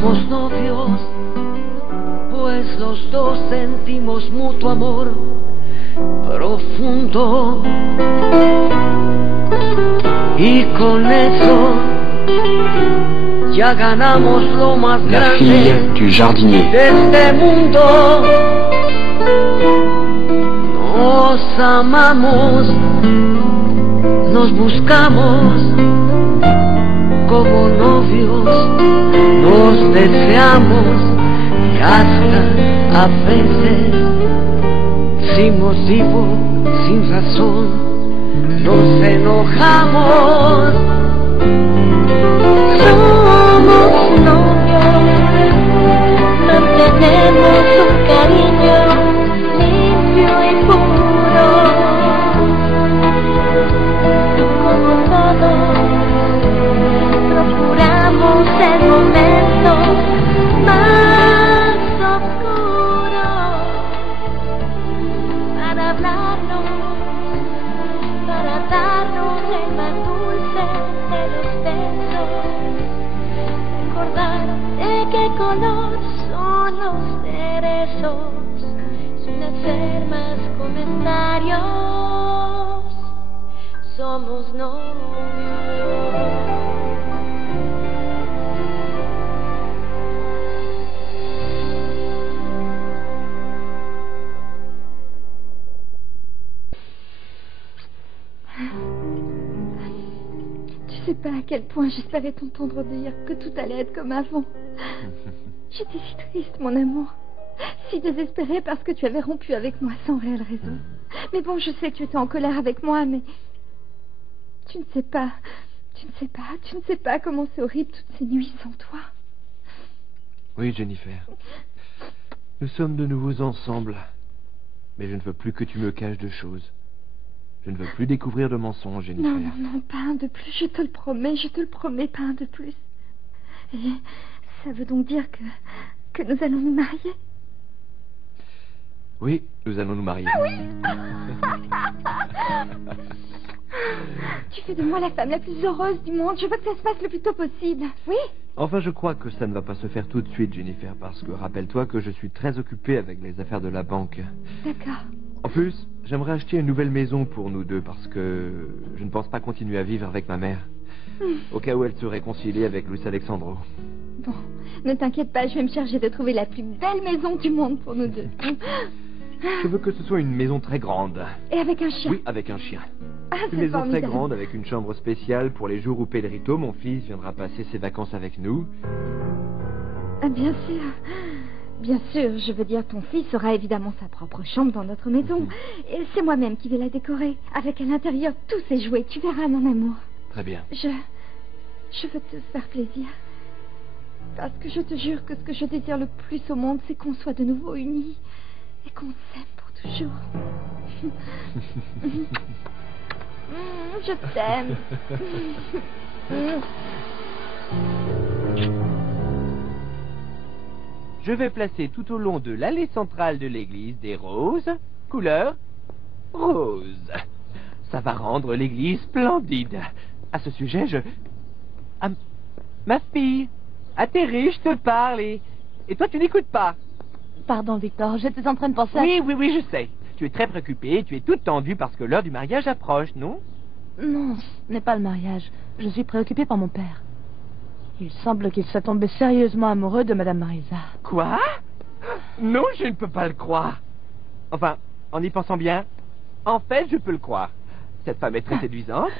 Somos novios, pues los dos sentimos mutuo amor profundo. Y con eso ya ganamos lo más La fille grande du jardinier. de este mundo. Nos amamos, nos buscamos como novios, nos deseamos y hasta a veces, sin motivo, sin razón, nos enojamos. Somos novios, mantenemos un cariño limpio y puro, como todos, procuramos el momento más oscuro para hablarnos, para darnos el más dulce de los besos, recordar de qué color son los cerezos, sin hacer más comentarios. Somos novios. Tu sais pas à quel point j'espérais t'entendre dire que tout allait être comme avant. J'étais si triste, mon amour. Si désespérée parce que tu avais rompu avec moi sans réelle raison. Mais bon, je sais que tu étais en colère avec moi, mais... Tu ne sais pas comment c'est horrible toutes ces nuits sans toi. Oui, Jennifer. Nous sommes de nouveau ensemble. Mais je ne veux plus que tu me caches de choses. Je ne veux plus découvrir de mensonges, Jennifer. Non, non, non, pas un de plus, je te le promets, pas un de plus. Et ça veut donc dire que nous allons nous marier? Oui, nous allons nous marier. Ah oui. Tu fais de moi la femme la plus heureuse du monde. Je veux que ça se passe le plus tôt possible. Oui? Enfin, je crois que ça ne va pas se faire tout de suite, Jennifer, parce que rappelle-toi que je suis très occupé avec les affaires de la banque. D'accord. En plus, j'aimerais acheter une nouvelle maison pour nous deux, parce que je ne pense pas continuer à vivre avec ma mère. Au cas où elle se réconciliait avec Luis Alexandro. Bon, ne t'inquiète pas, je vais me charger de trouver la plus belle maison du monde pour nous deux. Je veux que ce soit une maison très grande. Et avec un chien? Oui, avec un chien. Ah, Une maison très grande avec une chambre spéciale pour les jours où Pedrito, mon fils, viendra passer ses vacances avec nous. Ah, bien sûr. Bien sûr, je veux dire, ton fils aura évidemment sa propre chambre dans notre maison. Et c'est moi-même qui vais la décorer, avec à l'intérieur tous ses jouets. Tu verras, mon amour. Très bien. Je veux te faire plaisir. Parce que je te jure que ce que je désire le plus au monde, c'est qu'on soit de nouveau unis. Et qu'on s'aime pour toujours. Je t'aime. Je vais placer tout au long de l'allée centrale de l'église des roses, couleur rose. Ça va rendre l'église splendide. À ce sujet, Ah, ma fille, atterris, je te parle et toi tu n'écoutes pas. Pardon, Victor, j'étais en train de penser à... Oui, je sais. Tu es très préoccupée, tu es toute tendue parce que l'heure du mariage approche, non? Non, ce n'est pas le mariage. Je suis préoccupée par mon père. Il semble qu'il soit tombé sérieusement amoureux de Madame Marisa. Quoi? Non, je ne peux pas le croire. Enfin, en y pensant bien, en fait, je peux le croire. Cette femme est très séduisante,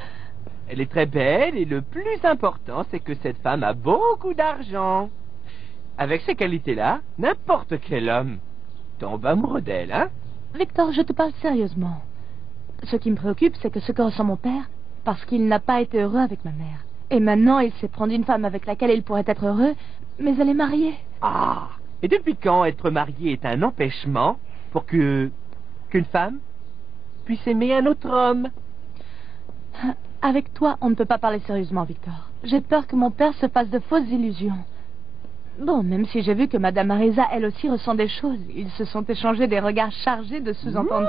elle est très belle et le plus important, c'est que cette femme a beaucoup d'argent. Avec ces qualités-là, n'importe quel homme tombe amoureux d'elle, hein? Victor, je te parle sérieusement. Ce qui me préoccupe, c'est que ce que ressent mon père, parce qu'il n'a pas été heureux avec ma mère. Et maintenant, il s'est prendre une femme avec laquelle il pourrait être heureux, mais elle est mariée. Ah! Et depuis quand être marié est un empêchement pour qu'une femme puisse aimer un autre homme? Avec toi, on ne peut pas parler sérieusement, Victor. J'ai peur que mon père se fasse de fausses illusions. Bon, même si j'ai vu que Madame Marisa, elle aussi, ressent des choses. Ils se sont échangés des regards chargés de sous-entendus.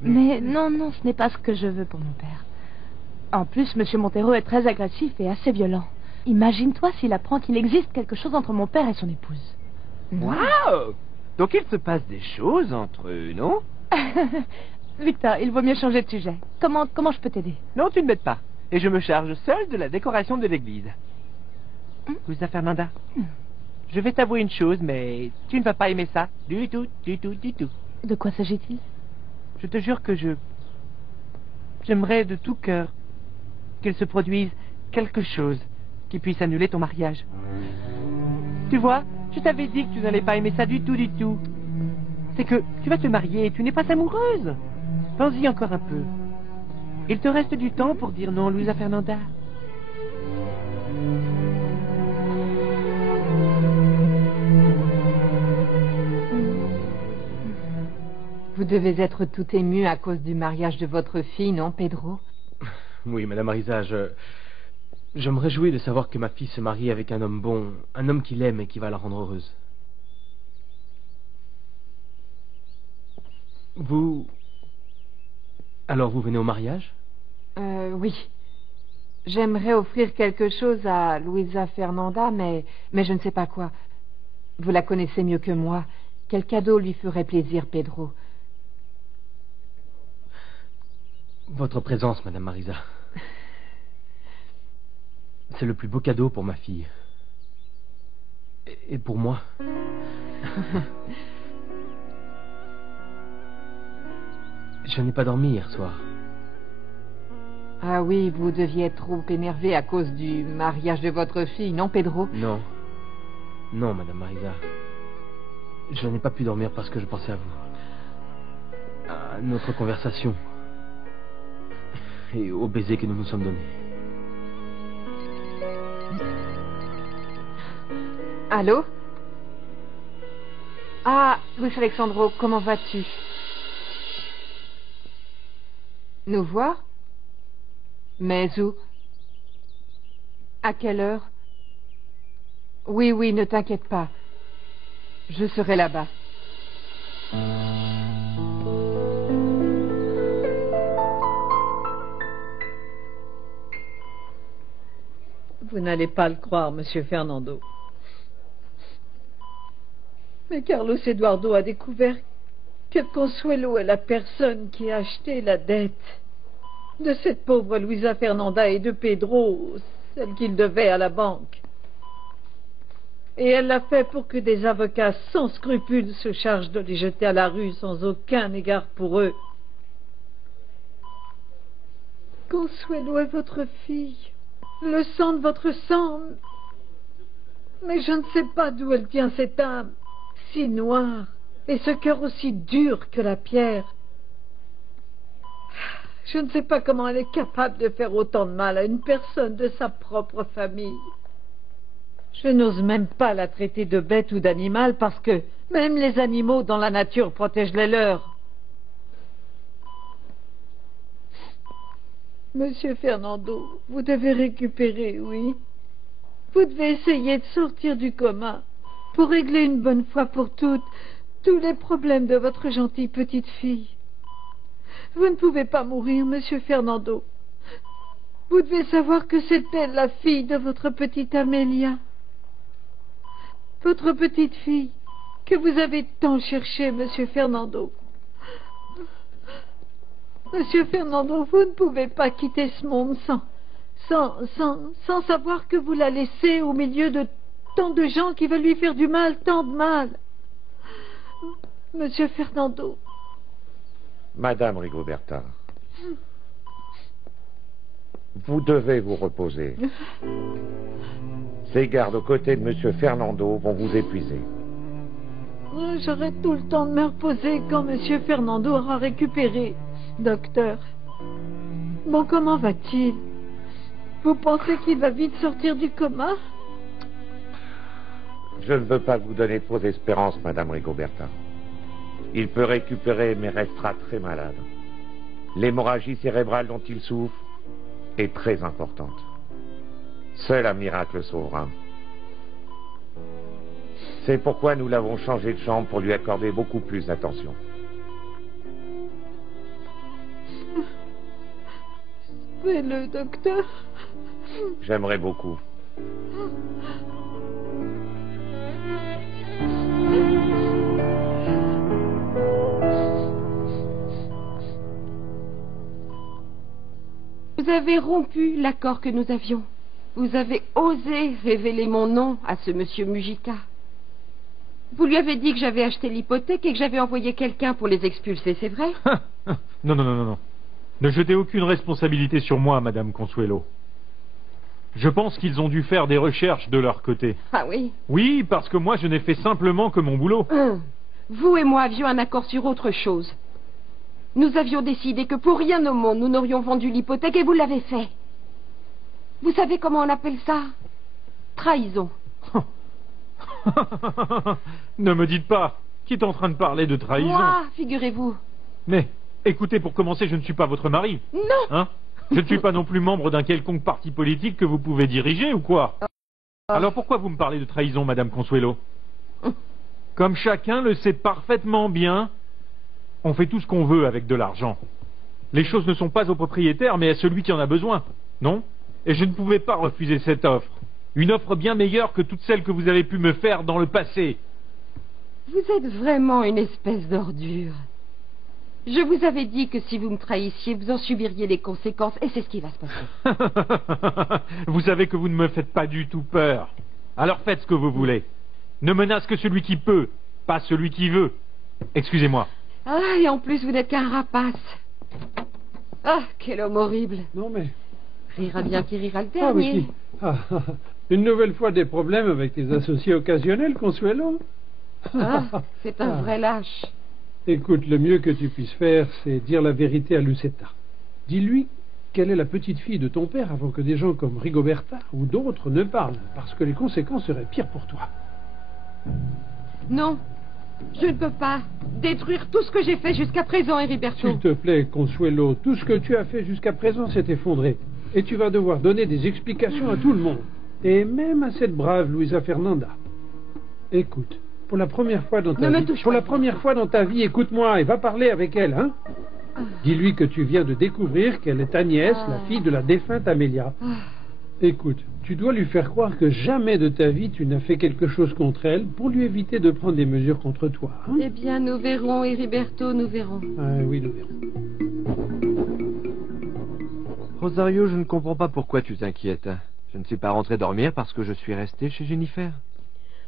Mais non, ce n'est pas ce que je veux pour mon père. En plus, Monsieur Montero est très agressif et assez violent. Imagine-toi s'il apprend qu'il existe quelque chose entre mon père et son épouse. Waouh! Donc il se passe des choses entre eux, non? Victor, il vaut mieux changer de sujet. Comment je peux t'aider? Non, tu ne m'aides pas. Et je me charge seul de la décoration de l'église. Louisa Fernanda, je vais t'avouer une chose, mais tu ne vas pas aimer ça. Du tout, du tout, du tout. De quoi s'agit-il? Je te jure que j'aimerais de tout cœur qu'il se produise quelque chose qui puisse annuler ton mariage. Tu vois, je t'avais dit que tu n'allais pas aimer ça du tout, du tout. C'est que tu vas te marier et tu n'es pas amoureuse. Pense-y encore un peu. Il te reste du temps pour dire non, Louisa Fernanda. Vous devez être tout ému à cause du mariage de votre fille, non, Pedro? Oui, Madame Marisa, je me réjouis de savoir que ma fille se marie avec un homme bon, un homme qui l'aime et qui va la rendre heureuse. Vous... Alors vous venez au mariage? Oui. J'aimerais offrir quelque chose à Louisa Fernanda, mais je ne sais pas quoi. Vous la connaissez mieux que moi. Quel cadeau lui ferait plaisir, Pedro? Votre présence, Madame Marisa. C'est le plus beau cadeau pour ma fille. Et pour moi. Je n'ai pas dormi hier soir. Ah oui, vous deviez être trop énervé à cause du mariage de votre fille, non, Pedro? Non. Non, Madame Marisa. Je n'ai pas pu dormir parce que je pensais à vous. À notre conversation. Et au baiser que nous nous sommes donnés. Allô? Ah, Luis Alexandro, comment vas-tu? Nous voir? Mais où? À quelle heure? Oui, oui, ne t'inquiète pas. Je serai là-bas. Vous n'allez pas le croire, Monsieur Fernando. Mais Carlos Eduardo a découvert que Consuelo est la personne qui a acheté la dette de cette pauvre Louisa Fernanda et de Pedro, celle qu'il devait à la banque. Et elle l'a fait pour que des avocats sans scrupules se chargent de les jeter à la rue sans aucun égard pour eux. Consuelo est votre fille, le sang de votre sang. Mais je ne sais pas d'où elle tient cette âme si noire et ce cœur aussi dur que la pierre. Je ne sais pas comment elle est capable de faire autant de mal à une personne de sa propre famille. Je n'ose même pas la traiter de bête ou d'animal parce que même les animaux dans la nature protègent les leurs. Monsieur Fernando, vous devez récupérer, oui. Vous devez essayer de sortir du coma pour régler une bonne fois pour toutes tous les problèmes de votre gentille petite fille. Vous ne pouvez pas mourir, Monsieur Fernando. Vous devez savoir que c'est elle la fille de votre petite Amélia. Votre petite fille que vous avez tant cherchée, Monsieur Fernando. Monsieur Fernando, vous ne pouvez pas quitter ce monde sans savoir que vous la laissez au milieu de tant de gens qui veulent lui faire du mal, tant de mal. Monsieur Fernando. Madame Rigoberta, vous devez vous reposer. Ces gardes aux côtés de Monsieur Fernando vont vous épuiser. J'aurai tout le temps de me reposer quand Monsieur Fernando aura récupéré. Docteur, bon, comment va-t-il? Vous pensez qu'il va vite sortir du coma? Je ne veux pas vous donner de fausses espérances, Madame Rigoberta. Il peut récupérer, mais restera très malade. L'hémorragie cérébrale dont il souffre est très importante. Seul un miracle le sauvera. C'est pourquoi nous l'avons changé de chambre pour lui accorder beaucoup plus d'attention. Fais-le, docteur. J'aimerais beaucoup. Vous avez rompu l'accord que nous avions. Vous avez osé révéler mon nom à ce monsieur Mujica. Vous lui avez dit que j'avais acheté l'hypothèque et que j'avais envoyé quelqu'un pour les expulser, c'est vrai? Non, non, non, non, non. Ne jetez aucune responsabilité sur moi, Madame Consuelo. Je pense qu'ils ont dû faire des recherches de leur côté. Ah oui? Oui, parce que moi, je n'ai fait simplement que mon boulot. Vous et moi avions un accord sur autre chose. Nous avions décidé que pour rien au monde, nous n'aurions vendu l'hypothèque et vous l'avez fait. Vous savez comment on appelle ça? Trahison. Ne me dites pas. Qui est en train de parler de trahison? Moi, figurez-vous. Mais, écoutez, pour commencer, je ne suis pas votre mari. Non. Hein? Je ne suis pas non plus membre d'un quelconque parti politique que vous pouvez diriger, ou quoi? Alors pourquoi vous me parlez de trahison, Madame Consuelo? Comme chacun le sait parfaitement bien, on fait tout ce qu'on veut avec de l'argent. Les choses ne sont pas au propriétaire, mais à celui qui en a besoin, non? Et je ne pouvais pas refuser cette offre. Une offre bien meilleure que toutes celles que vous avez pu me faire dans le passé. Vous êtes vraiment une espèce d'ordure. Je vous avais dit que si vous me trahissiez, vous en subiriez les conséquences, et c'est ce qui va se passer. Vous savez que vous ne me faites pas du tout peur. Alors faites ce que vous voulez. Ne menace que celui qui peut, pas celui qui veut. Excusez-moi. Ah, et en plus, vous n'êtes qu'un rapace. Ah, quel homme horrible. Non, mais... Rira bien qui rira le Ah, mais dernier. une nouvelle fois des problèmes avec tes associés occasionnels, Consuelo? Ah, c'est un vrai lâche. Écoute, le mieux que tu puisses faire, c'est dire la vérité à Lucetta. Dis-lui qu'elle est la petite fille de ton père avant que des gens comme Rigoberta ou d'autres ne parlent, parce que les conséquences seraient pires pour toi. Non, je ne peux pas détruire tout ce que j'ai fait jusqu'à présent, Heriberto. S'il te plaît, Consuelo, tout ce que tu as fait jusqu'à présent s'est effondré. Et tu vas devoir donner des explications à tout le monde. Et même à cette brave Luisa Fernanda. Écoute, pour la première fois dans ta vie, écoute-moi et va parler avec elle, hein? Dis-lui que tu viens de découvrir qu'elle est Agnès, la fille de la défunte Amelia. Écoute, tu dois lui faire croire que jamais de ta vie tu n'as fait quelque chose contre elle pour lui éviter de prendre des mesures contre toi. Hein? Eh bien, nous verrons, Heriberto, nous verrons. Ah oui, nous verrons. Rosario, je ne comprends pas pourquoi tu t'inquiètes. Je ne suis pas rentré dormir parce que je suis resté chez Jennifer.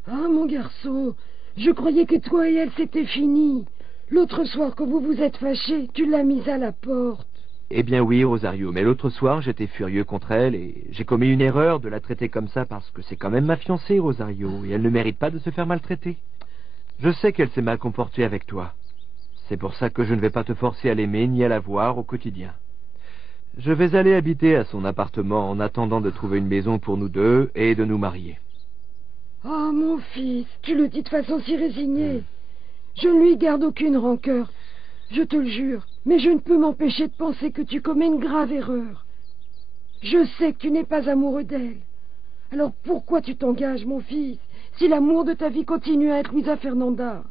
Ah, mon garçon, je croyais que toi et elle, c'était fini. L'autre soir, quand vous vous êtes fâchés, tu l'as mise à la porte. Eh bien oui, Rosario, mais l'autre soir, j'étais furieux contre elle et j'ai commis une erreur de la traiter comme ça parce que c'est quand même ma fiancée, Rosario, et elle ne mérite pas de se faire maltraiter. Je sais qu'elle s'est mal comportée avec toi. C'est pour ça que je ne vais pas te forcer à l'aimer ni à la voir au quotidien. Je vais aller habiter à son appartement en attendant de trouver une maison pour nous deux et de nous marier. Ah, mon fils, tu le dis de façon si résignée. Je ne lui garde aucune rancœur, je te le jure, mais je ne peux m'empêcher de penser que tu commets une grave erreur. Je sais que tu n'es pas amoureux d'elle. Alors pourquoi tu t'engages, mon fils, si l'amour de ta vie continue à être Luisa Fernanda?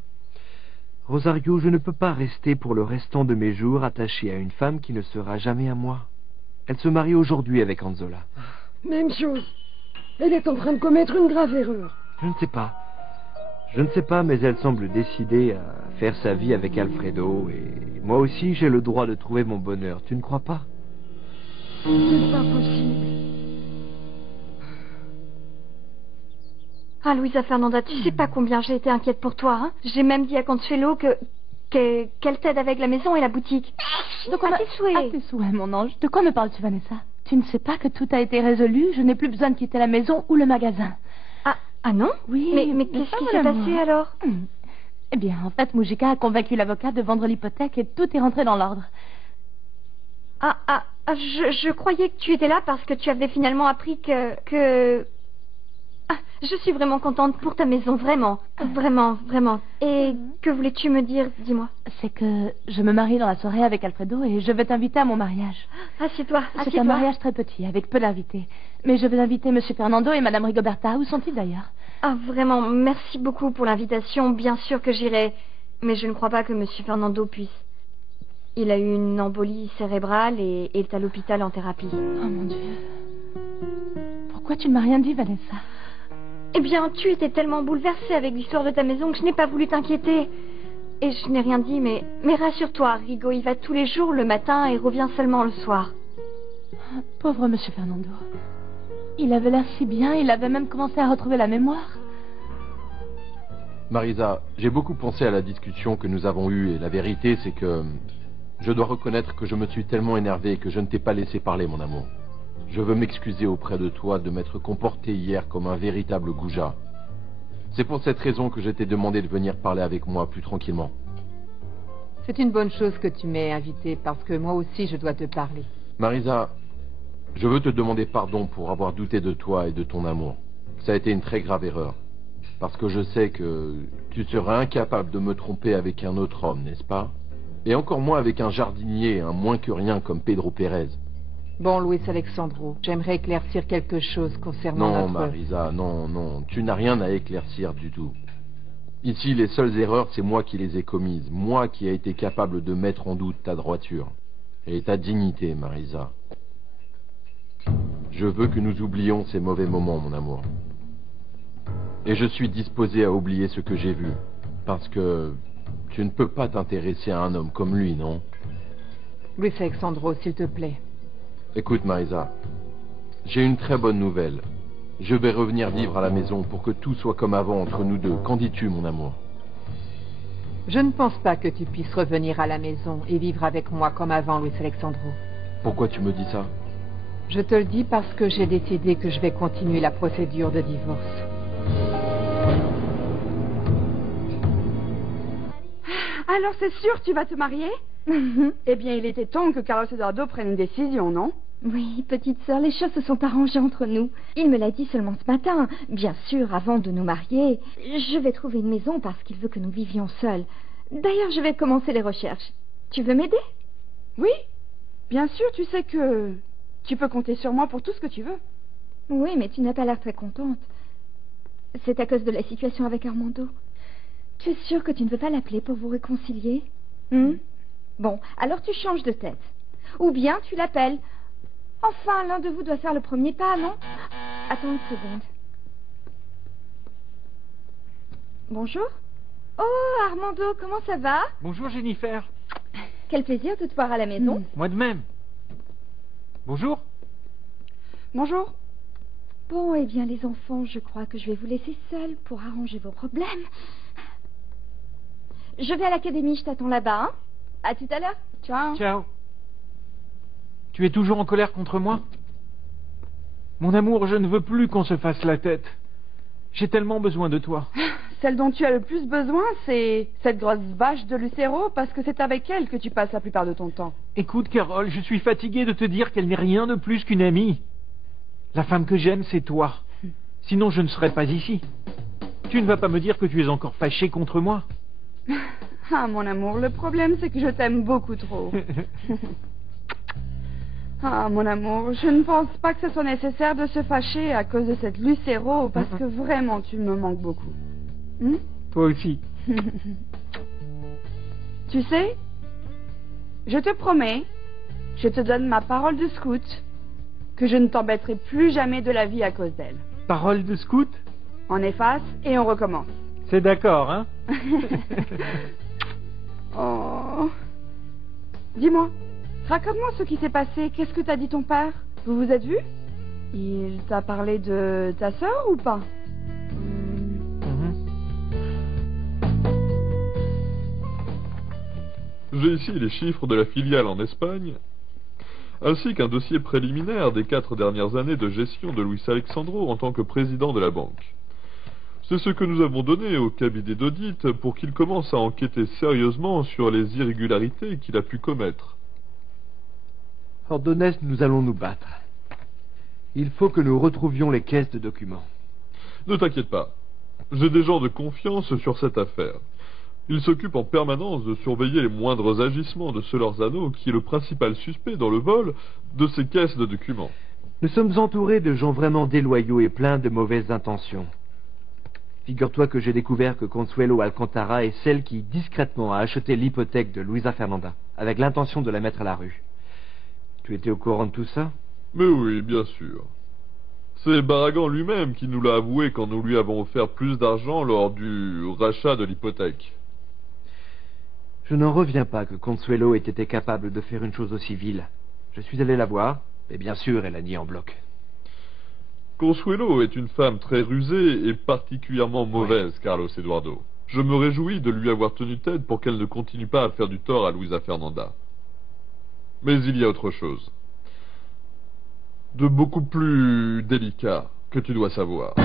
Rosario, je ne peux pas rester pour le restant de mes jours attaché à une femme qui ne sera jamais à moi. Elle se marie aujourd'hui avec Anzola. Même chose. Elle est en train de commettre une grave erreur. Je ne sais pas. Je ne sais pas, mais elle semble décidée à faire sa vie avec Alfredo, et moi aussi j'ai le droit de trouver mon bonheur, tu ne crois pas? C'est pas possible. Ah, Luisa Fernanda, tu sais pas combien j'ai été inquiète pour toi, hein? J'ai même dit à Consuelo qu'elle t'aide avec la maison et la boutique. Donc à tes souhaits. À tes souhaits, mon ange. De quoi me parles-tu, Vanessa? Tu ne sais pas que tout a été résolu? Je n'ai plus besoin de quitter la maison ou le magasin. Ah non? Oui. Mais qu'est-ce qui s'est passé alors? Eh bien, en fait, Mujica a convaincu l'avocat de vendre l'hypothèque et tout est rentré dans l'ordre. Je croyais que tu étais là parce que tu avais finalement appris que... Ah, je suis vraiment contente pour ta maison, vraiment. Vraiment, vraiment. Et que voulais-tu me dire, dis-moi? C'est que je me marie dans la soirée avec Alfredo et je vais t'inviter à mon mariage. Assieds-toi, C'est un mariage très petit, avec peu d'invités. Mais je vais inviter Monsieur Fernando et Madame Rigoberta. Où sont-ils d'ailleurs? Ah, vraiment, merci beaucoup pour l'invitation. Bien sûr que j'irai. Mais je ne crois pas que Monsieur Fernando puisse. Il a eu une embolie cérébrale et est à l'hôpital en thérapie. Oh mon Dieu. Pourquoi tu ne m'as rien dit, Vanessa? Eh bien, tu étais tellement bouleversée avec l'histoire de ta maison que je n'ai pas voulu t'inquiéter. Et je n'ai rien dit, mais rassure-toi, Rigo y va tous les jours le matin et revient seulement le soir. Pauvre monsieur Fernando. Il avait l'air si bien, il avait même commencé à retrouver la mémoire. Marisa, j'ai beaucoup pensé à la discussion que nous avons eue et la vérité c'est que je dois reconnaître que je me suis tellement énervé que je ne t'ai pas laissé parler, mon amour. Je veux m'excuser auprès de toi de m'être comporté hier comme un véritable goujat. C'est pour cette raison que je t'ai demandé de venir parler avec moi plus tranquillement. C'est une bonne chose que tu m'aies invité parce que moi aussi je dois te parler. Marisa, je veux te demander pardon pour avoir douté de toi et de ton amour. Ça a été une très grave erreur. Parce que je sais que tu serais incapable de me tromper avec un autre homme, n'est-ce pas? Et encore moins avec un jardinier, un moins que rien comme Pedro Pérez. Bon, Luis Alexandro, j'aimerais éclaircir quelque chose concernant Non, notre... Marisa, non, tu n'as rien à éclaircir du tout. Ici, les seules erreurs, c'est moi qui les ai commises. Moi qui ai été capable de mettre en doute ta droiture. Et ta dignité, Marisa. Je veux que nous oublions ces mauvais moments, mon amour. Et je suis disposé à oublier ce que j'ai vu. Parce que tu ne peux pas t'intéresser à un homme comme lui, non? Luis Alexandro, s'il te plaît. Écoute, Marisa, j'ai une très bonne nouvelle. Je vais revenir vivre à la maison pour que tout soit comme avant entre nous deux. Qu'en dis-tu, mon amour? Je ne pense pas que tu puisses revenir à la maison et vivre avec moi comme avant, Luis Alexandro. Pourquoi tu me dis ça? Je te le dis parce que j'ai décidé que je vais continuer la procédure de divorce. Alors c'est sûr, tu vas te marier? Eh bien, il était temps que Carlos Eduardo prenne une décision, non? Oui, petite sœur, les choses se sont arrangées entre nous. Il me l'a dit seulement ce matin. Bien sûr, avant de nous marier, je vais trouver une maison parce qu'il veut que nous vivions seuls. D'ailleurs, je vais commencer les recherches. Tu veux m'aider? Oui, bien sûr, tu sais que tu peux compter sur moi pour tout ce que tu veux. Oui, mais tu n'as pas l'air très contente. C'est à cause de la situation avec Armando. Tu es sûre que tu ne veux pas l'appeler pour vous réconcilier? Bon, alors tu changes de tête. Ou bien tu l'appelles. Enfin, l'un de vous doit faire le premier pas, non? Attends une seconde. Bonjour. Oh, Armando, comment ça va? Bonjour, Jennifer. Quel plaisir de te voir à la maison. Moi de même. Bonjour. Bonjour. Bon, eh bien, les enfants, je crois que je vais vous laisser seuls pour arranger vos problèmes. Je vais à l'académie, je t'attends là-bas, hein? À tout à l'heure. Ciao. Ciao. Tu es toujours en colère contre moi? Mon amour, je ne veux plus qu'on se fasse la tête. J'ai tellement besoin de toi. Celle dont tu as le plus besoin, c'est cette grosse vache de Lucero, parce que c'est avec elle que tu passes la plupart de ton temps. Écoute, Carole, je suis fatigué de te dire qu'elle n'est rien de plus qu'une amie. La femme que j'aime, c'est toi. Sinon, je ne serais pas ici. Tu ne vas pas me dire que tu es encore fâché contre moi? Ah, mon amour, le problème, c'est que je t'aime beaucoup trop. Ah, mon amour, je ne pense pas que ce soit nécessaire de se fâcher à cause de cette Lucero, parce que vraiment, tu me manques beaucoup. Toi aussi. Tu sais, je te promets, je te donne ma parole de scout, que je ne t'embêterai plus jamais de la vie à cause d'elle. Parole de scout? On efface et on recommence. C'est d'accord, hein? Oh. Dis-moi, raconte-moi ce qui s'est passé. Qu'est-ce que t'as dit ton père? Vous vous êtes vus? Il t'a parlé de ta sœur ou pas? J'ai ici les chiffres de la filiale en Espagne, ainsi qu'un dossier préliminaire des 4 dernières années de gestion de Luis Alexandro en tant que président de la banque. C'est ce que nous avons donné au cabinet d'audit pour qu'il commence à enquêter sérieusement sur les irrégularités qu'il a pu commettre. Ordonez, nous allons nous battre. Il faut que nous retrouvions les caisses de documents. Ne t'inquiète pas, j'ai des gens de confiance sur cette affaire. Ils s'occupent en permanence de surveiller les moindres agissements de ce Lorzano, qui est le principal suspect dans le vol de ces caisses de documents. Nous sommes entourés de gens vraiment déloyaux et pleins de mauvaises intentions. Figure-toi que j'ai découvert que Consuelo Alcantara est celle qui, discrètement, a acheté l'hypothèque de Luisa Fernanda, avec l'intention de la mettre à la rue. Tu étais au courant de tout ça? Mais oui, bien sûr. C'est Barragan lui-même qui nous l'a avoué quand nous lui avons offert plus d'argent lors du rachat de l'hypothèque. Je n'en reviens pas que Consuelo ait été capable de faire une chose aussi vile. Je suis allé la voir, et bien sûr, elle a nié en bloc. Consuelo est une femme très rusée et particulièrement mauvaise, Carlos Eduardo. Je me réjouis de lui avoir tenu tête pour qu'elle ne continue pas à faire du tort à Luisa Fernanda. Mais il y a autre chose. De beaucoup plus délicat que tu dois savoir.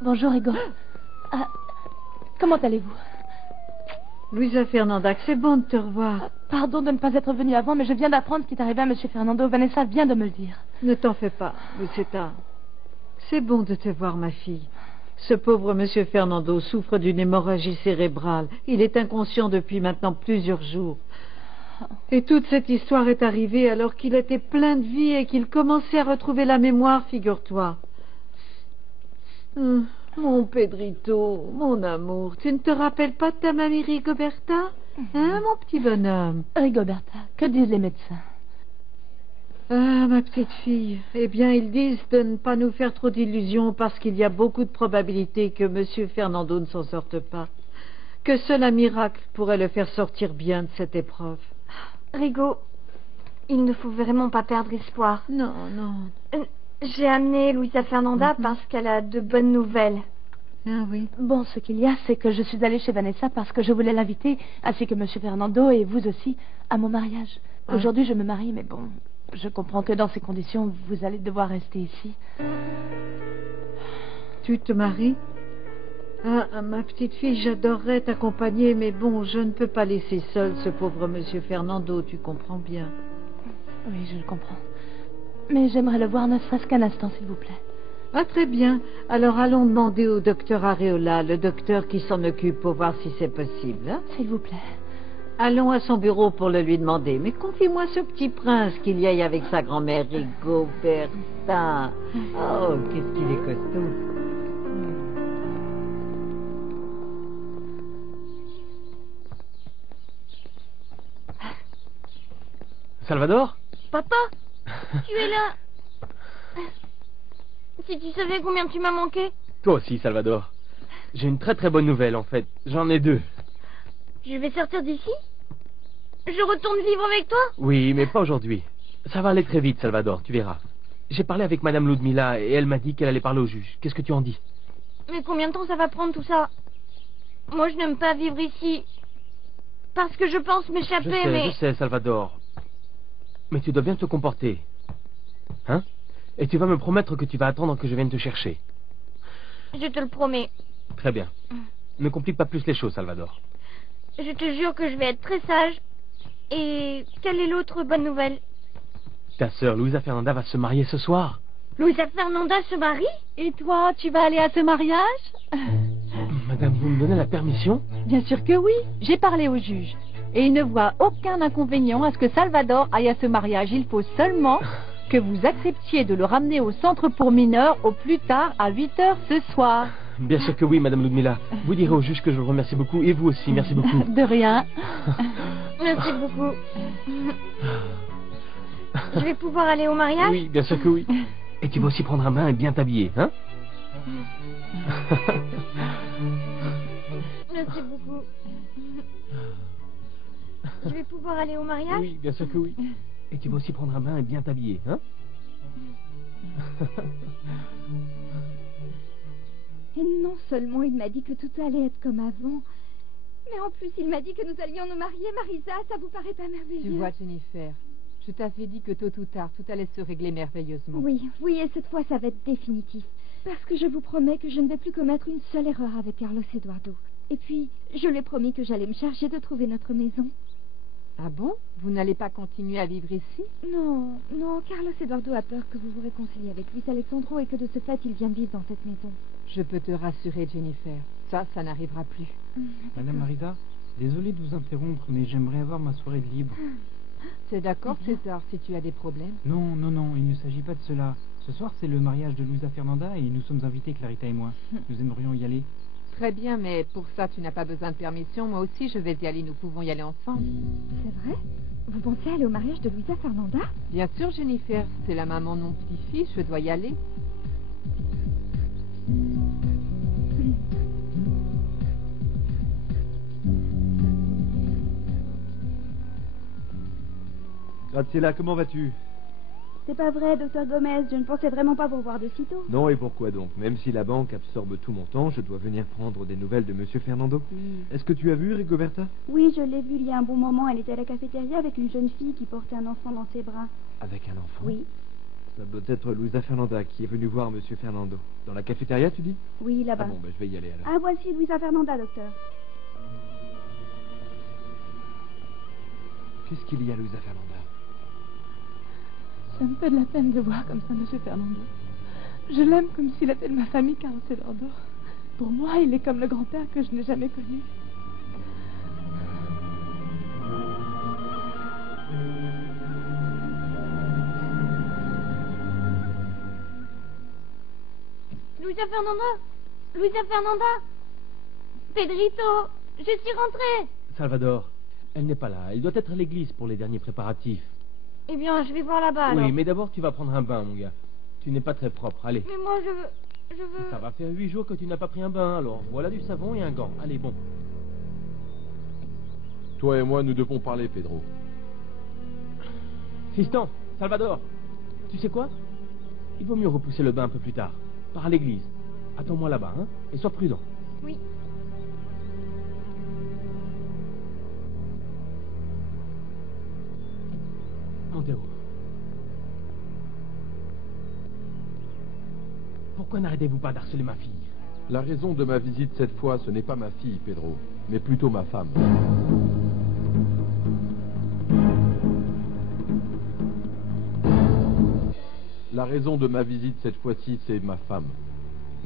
Bonjour, Hugo. Comment allez-vous? Luisa Fernanda, c'est bon de te revoir. Pardon de ne pas être venue avant, mais je viens d'apprendre ce qui est arrivé à Monsieur Fernando. Vanessa vient de me le dire. Ne t'en fais pas, Lucetta. C'est bon de te voir, ma fille. Ce pauvre Monsieur Fernando souffre d'une hémorragie cérébrale. Il est inconscient depuis maintenant plusieurs jours. Et toute cette histoire est arrivée alors qu'il était plein de vie et qu'il commençait à retrouver la mémoire, figure-toi. Mon Pedrito, mon amour, tu ne te rappelles pas de ta mamie Rigoberta? Hein, mon petit bonhomme? Rigoberta, que disent les médecins? Ah, ma petite fille, eh bien, ils disent de ne pas nous faire trop d'illusions parce qu'il y a beaucoup de probabilités que Monsieur Fernando ne s'en sorte pas. Que seul un miracle pourrait le faire sortir bien de cette épreuve. Rigo, il ne faut vraiment pas perdre espoir. Non, non. J'ai amené Luisa Fernanda parce qu'elle a de bonnes nouvelles. Ah oui. Bon, ce qu'il y a, c'est que je suis allée chez Vanessa parce que je voulais l'inviter, ainsi que Monsieur Fernando et vous aussi, à mon mariage. Aujourd'hui, je me marie, mais bon, je comprends que dans ces conditions, vous allez devoir rester ici. Tu te maries? Ah, ma petite fille, j'adorerais t'accompagner, mais bon, je ne peux pas laisser seul ce pauvre Monsieur Fernando, tu comprends bien. Oui, je le comprends. Mais j'aimerais le voir ne serait-ce qu'un instant, s'il vous plaît. Ah, très bien. Alors allons demander au docteur Areola, le docteur qui s'en occupe, pour voir si c'est possible. Hein? S'il vous plaît. Allons à son bureau pour le lui demander. Mais confie-moi ce petit prince qu'il y aille avec sa grand-mère Rigoberta. Oh, qu'est-ce qu'il est costaud. Salvador? Papa, tu es là. Si tu savais combien tu m'as manqué. Toi aussi, Salvador. J'ai une très très bonne nouvelle, en fait. J'en ai deux. Je vais sortir d'ici? Je retourne vivre avec toi? Oui, mais pas aujourd'hui. Ça va aller très vite, Salvador, tu verras. J'ai parlé avec Madame Ludmila et elle m'a dit qu'elle allait parler au juge. Qu'est-ce que tu en dis? Mais combien de temps ça va prendre tout ça? Moi, je n'aime pas vivre ici. Parce que je pense m'échapper, mais... Je sais, Salvador. Mais tu dois bien te comporter. Hein? Et tu vas me promettre que tu vas attendre que je vienne te chercher. Je te le promets. Très bien. Ne complique pas plus les choses, Salvador. Je te jure que je vais être très sage. Et quelle est l'autre bonne nouvelle? Ta sœur Luisa Fernanda va se marier ce soir. Luisa Fernanda se marie? Et toi, tu vas aller à ce mariage? Madame, vous me donnez la permission? Bien sûr que oui. J'ai parlé au juge. Et il ne voit aucun inconvénient à ce que Salvador aille à ce mariage. Il faut seulement que vous acceptiez de le ramener au centre pour mineurs au plus tard à 8h ce soir. Bien sûr que oui, Madame Ludmila. Vous direz au juge que je le remercie beaucoup et vous aussi, merci beaucoup. De rien. Merci beaucoup. Je vais pouvoir aller au mariage? Oui, bien sûr que oui. Et tu vas aussi prendre un bain et bien t'habiller, hein? Merci beaucoup. Je vais pouvoir aller au mariage? Oui, bien sûr que oui. Et tu vas aussi prendre un bain et bien t'habiller, hein? Et non seulement il m'a dit que tout allait être comme avant, mais en plus il m'a dit que nous allions nous marier. Marisa, ça vous paraît pas merveilleux? Tu vois, Jennifer, je t'avais dit que tôt ou tard, tout allait se régler merveilleusement. Oui, oui, et cette fois ça va être définitif. Parce que je vous promets que je ne vais plus commettre une seule erreur avec Carlos Eduardo. Et puis, je lui ai promis que j'allais me charger de trouver notre maison. Ah bon? Vous n'allez pas continuer à vivre ici? Non, non, Carlos Eduardo a peur que vous vous réconciliez avec Luis Alexandro et que de ce fait, il vienne vivre dans cette maison. Je peux te rassurer, Jennifer. Ça n'arrivera plus. Madame Marisa, désolé de vous interrompre, mais j'aimerais avoir ma soirée de libre. C'est d'accord, César, si tu as des problèmes? Non, non, non, il ne s'agit pas de cela. Ce soir, c'est le mariage de Luisa Fernanda et nous sommes invités, Clarita et moi. Nous aimerions y aller. Très bien, mais pour ça, tu n'as pas besoin de permission. Moi aussi, je vais y aller. Nous pouvons y aller ensemble. C'est vrai? Vous pensez aller au mariage de Louisa Fernanda? Bien sûr, Jennifer. C'est la maman de mon petit-fils. Je dois y aller. Graziella, comment vas-tu? C'est pas vrai, docteur Gomez, je ne pensais vraiment pas vous revoir de sitôt. Non, et pourquoi donc? Même si la banque absorbe tout mon temps, je dois venir prendre des nouvelles de Monsieur Fernando. Est-ce que tu as vu Rigoberta? Oui, je l'ai vue il y a un bon moment, elle était à la cafétéria avec une jeune fille qui portait un enfant dans ses bras. Avec un enfant? Oui. Ça doit être Louisa Fernanda qui est venue voir Monsieur Fernando. Dans la cafétéria, tu dis? Oui, là-bas. Ah bon, je vais y aller alors. Ah, voici Louisa Fernanda, docteur. Qu'est-ce qu'il y a, Louisa Fernanda? Ça me fait de la peine de voir comme ça Monsieur Fernando. Je l'aime comme s'il était de ma famille, Carlos Eduardo. Pour moi, il est comme le grand-père que je n'ai jamais connu. Louisa Fernanda! Louisa Fernanda! Pedrito! Je suis rentrée! Salvador, elle n'est pas là. Elle doit être à l'église pour les derniers préparatifs. Eh bien, je vais voir là-bas, alors. Oui, mais d'abord, tu vas prendre un bain, mon gars. Tu n'es pas très propre. Allez. Mais moi, je veux... Ça va faire 8 jours que tu n'as pas pris un bain, alors voilà du savon et un gant. Allez, bon. Toi et moi, nous devons parler, Pedro. Fiston, Salvador, tu sais quoi? Il vaut mieux repousser le bain un peu plus tard. Pars à l'église. Attends-moi là-bas, hein? Et sois prudent. Oui. Montero. Pourquoi n'arrêtez-vous pas d'harceler ma fille? La raison de ma visite cette fois, ce n'est pas ma fille, Pedro, mais plutôt ma femme. La raison de ma visite cette fois-ci, c'est ma femme.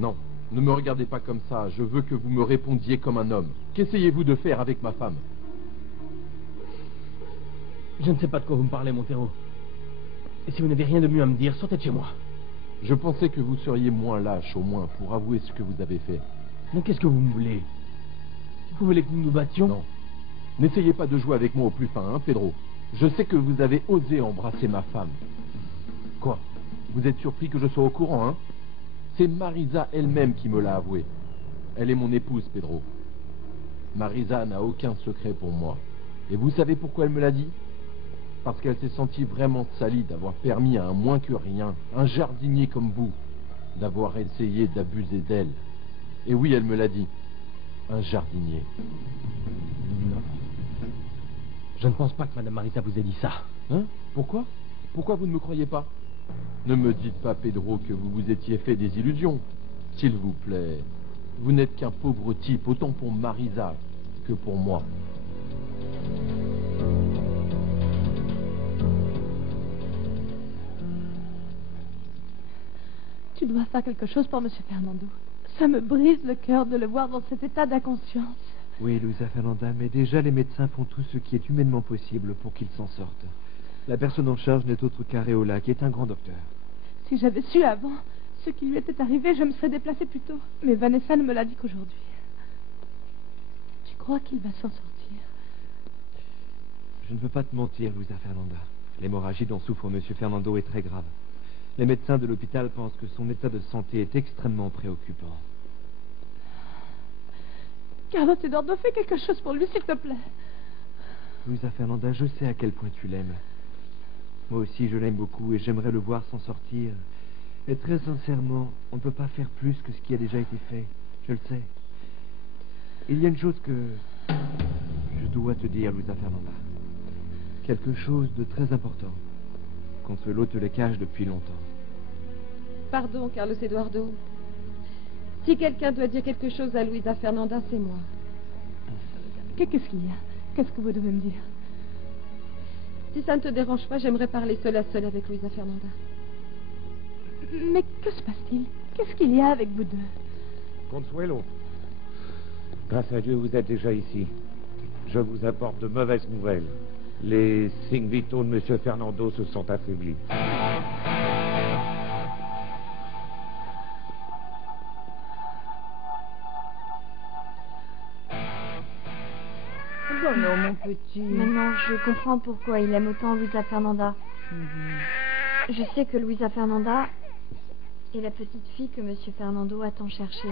Non, ne me regardez pas comme ça, je veux que vous me répondiez comme un homme. Qu'essayez-vous de faire avec ma femme? Je ne sais pas de quoi vous me parlez, Montero. Et si vous n'avez rien de mieux à me dire, sortez de chez moi. Je pensais que vous seriez moins lâche, au moins, pour avouer ce que vous avez fait. Mais qu'est-ce que vous me voulez? Vous voulez que nous nous battions? Non. N'essayez pas de jouer avec moi au plus fin, hein, Pedro. Je sais que vous avez osé embrasser ma femme. Quoi? Vous êtes surpris que je sois au courant, hein? C'est Marisa elle-même qui me l'a avoué. Elle est mon épouse, Pedro. Marisa n'a aucun secret pour moi. Et vous savez pourquoi elle me l'a dit? Parce qu'elle s'est sentie vraiment salie d'avoir permis à un moins que rien, un jardinier comme vous, d'avoir essayé d'abuser d'elle. Et oui, elle me l'a dit. Un jardinier. Non. Je ne pense pas que Madame Marisa vous ait dit ça. Hein? Pourquoi? Pourquoi vous ne me croyez pas? Ne me dites pas, Pedro, que vous vous étiez fait des illusions. S'il vous plaît, vous n'êtes qu'un pauvre type, autant pour Marisa que pour moi. Tu dois faire quelque chose pour Monsieur Fernando. Ça me brise le cœur de le voir dans cet état d'inconscience. Oui, Louisa Fernanda, mais déjà les médecins font tout ce qui est humainement possible pour qu'il s'en sorte. La personne en charge n'est autre qu'Areola, qui est un grand docteur. Si j'avais su avant ce qui lui était arrivé, je me serais déplacée plus tôt. Mais Vanessa ne me l'a dit qu'aujourd'hui. Tu crois qu'il va s'en sortir? Je ne veux pas te mentir, Louisa Fernanda. L'hémorragie dont souffre Monsieur Fernando est très grave. Les médecins de l'hôpital pensent que son état de santé est extrêmement préoccupant. Carlos Eduardo, fais quelque chose pour lui, s'il te plaît. Louisa Fernanda, je sais à quel point tu l'aimes. Moi aussi, je l'aime beaucoup et j'aimerais le voir s'en sortir. Mais très sincèrement, on ne peut pas faire plus que ce qui a déjà été fait. Je le sais. Il y a une chose que je dois te dire, Louisa Fernanda. Quelque chose de très important. Consuelo te le cache depuis longtemps. Pardon, Carlos Eduardo. Si quelqu'un doit dire quelque chose à Louisa Fernanda, c'est moi. Qu'est-ce qu'il y a? Qu'est-ce que vous devez me dire? Si ça ne te dérange pas, j'aimerais parler seul à seul avec Louisa Fernanda. Mais que se passe-t-il? Qu'est-ce qu'il y a avec vous deux? Consuelo, grâce à Dieu, vous êtes déjà ici. Je vous apporte de mauvaises nouvelles. Les signes vitaux de M. Fernando se sont affaiblis. petit. Maintenant, je comprends pourquoi il aime autant Luisa Fernanda. Je sais que Luisa Fernanda est la petite fille que Monsieur Fernando a tant cherchée.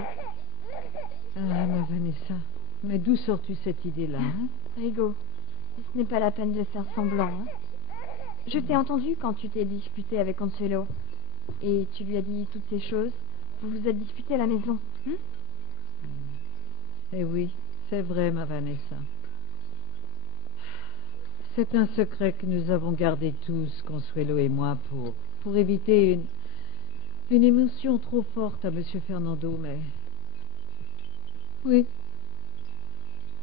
Ah, ma Vanessa, mais d'où sors-tu cette idée-là Rigo, ce n'est pas la peine de faire semblant. Je t'ai entendu quand tu t'es disputé avec Consuelo. Et tu lui as dit toutes ces choses. Vous vous êtes disputé à la maison. Eh oui, c'est vrai, ma Vanessa. C'est un secret que nous avons gardé tous, Consuelo et moi, pour éviter une émotion trop forte à Monsieur Fernando, mais... Oui.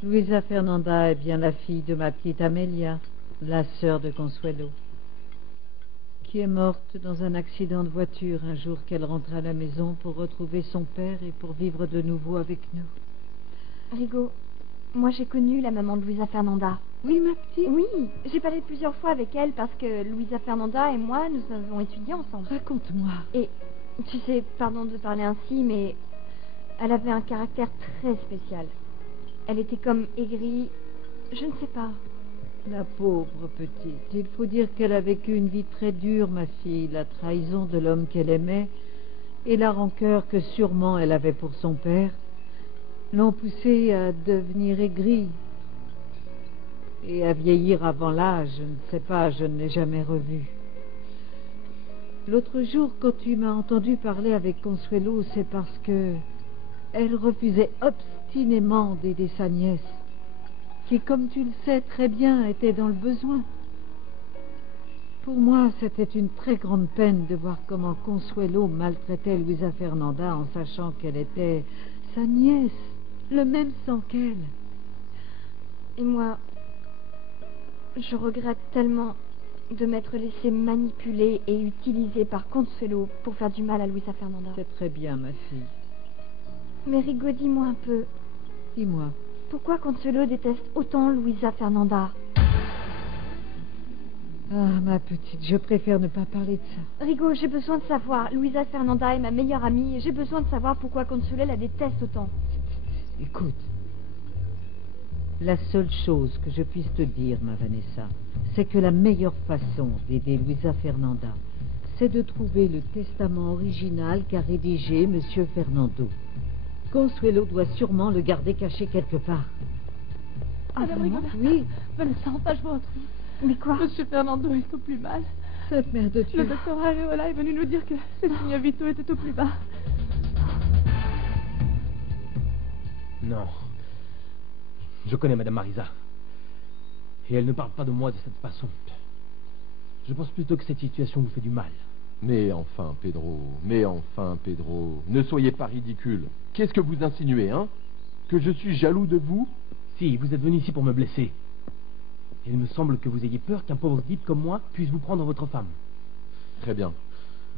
Luisa Fernanda est bien la fille de ma petite Amelia, la sœur de Consuelo, qui est morte dans un accident de voiture un jour qu'elle rentrait à la maison pour retrouver son père et pour vivre de nouveau avec nous. Rigo, moi j'ai connu la maman de Luisa Fernanda. Oui, ma petite? Oui, j'ai parlé plusieurs fois avec elle parce que Luisa Fernanda et moi, nous avons étudié ensemble. Raconte-moi. Et tu sais, pardon de parler ainsi, mais elle avait un caractère très spécial. Elle était comme aigrie, je ne sais pas. La pauvre petite. Il faut dire qu'elle a vécu une vie très dure, ma fille. La trahison de l'homme qu'elle aimait et la rancœur que sûrement elle avait pour son père l'ont poussée à devenir aigrie et à vieillir avant l'âge. Je ne sais pas, je ne l'ai jamais revue. L'autre jour, quand tu m'as entendu parler avec Consuelo, c'est parce que elle refusait obstinément d'aider sa nièce, qui, comme tu le sais très bien, était dans le besoin. Pour moi, c'était une très grande peine de voir comment Consuelo maltraitait Luisa Fernanda en sachant qu'elle était sa nièce, le même sang qu'elle. Et moi, je regrette tellement de m'être laissée manipuler et utiliser par Consuelo pour faire du mal à Luisa Fernanda. C'est très bien, ma fille. Mais Rigo, dis-moi un peu. Dis-moi. Pourquoi Consuelo déteste autant Luisa Fernanda? Ah, ma petite, je préfère ne pas parler de ça. Rigo, j'ai besoin de savoir. Luisa Fernanda est ma meilleure amie et j'ai besoin de savoir pourquoi Consuelo la déteste autant. Écoute, la seule chose que je puisse te dire, ma Vanessa, c'est que la meilleure façon d'aider Luisa Fernanda, c'est de trouver le testament original qu'a rédigé Monsieur Fernando. Consuelo doit sûrement le garder caché quelque part. Madame Rigoberta, oui. Vanessa, enfin je vous retrouve. Mais quoi? Monsieur Fernando est au plus mal. Cette mère de Dieu. Le docteur Areola est venu nous dire que ses signes vitaux étaient au plus bas. Non. Je connais Madame Marisa. Et elle ne parle pas de moi de cette façon. Je pense plutôt que cette situation vous fait du mal. Mais enfin, Pedro, ne soyez pas ridicule. Qu'est-ce que vous insinuez, hein? Que je suis jaloux de vous? Si, vous êtes venu ici pour me blesser. Et il me semble que vous ayez peur qu'un pauvre type comme moi puisse vous prendre votre femme. Très bien.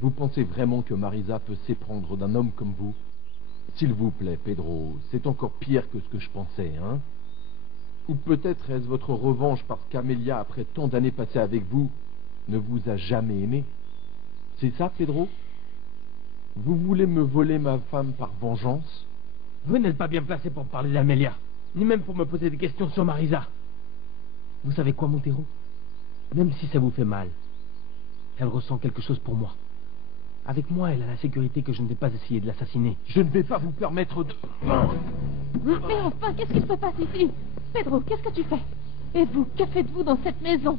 Vous pensez vraiment que Marisa peut s'éprendre d'un homme comme vous? S'il vous plaît, Pedro, c'est encore pire que ce que je pensais, hein? Ou peut-être est-ce votre revanche parce qu'Amelia, après tant d'années passées avec vous, ne vous a jamais aimé? C'est ça, Pedro? Vous voulez me voler ma femme par vengeance? Vous n'êtes pas bien placé pour parler d'Amelia, ni même pour me poser des questions sur Marisa. Vous savez quoi, Montero? Même si ça vous fait mal, elle ressent quelque chose pour moi. Avec moi, elle a la sécurité que je ne vais pas essayer de l'assassiner. Je ne vais pas vous permettre de... Mais enfin, qu'est-ce qui se passe ici? Pedro, qu'est-ce que tu fais? Et vous, que faites-vous dans cette maison?